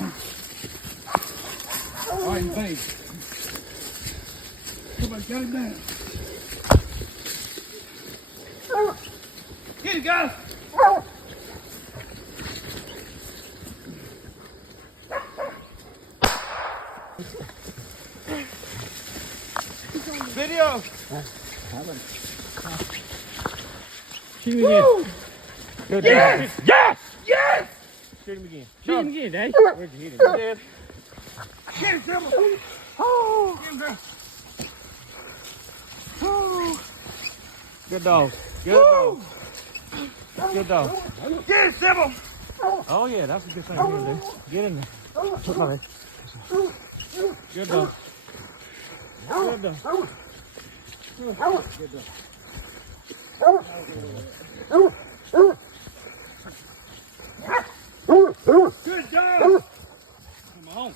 All right, thanks. Somebody got him down. Get it, guys. Video. Shoot him again. Good Yes! job. Yes! Yes! Shoot him again. Shoot him again, Dave. Where'd you hit him? Dad. Get it, Simba. Oh. Get him down. Oh. Good dog. Good dog. Good dog. Get it, Simba. Oh, yeah, that's a good thing to do. Get in there. Put my leg. Good dog. Good dog. Good dog. Good job. Come on.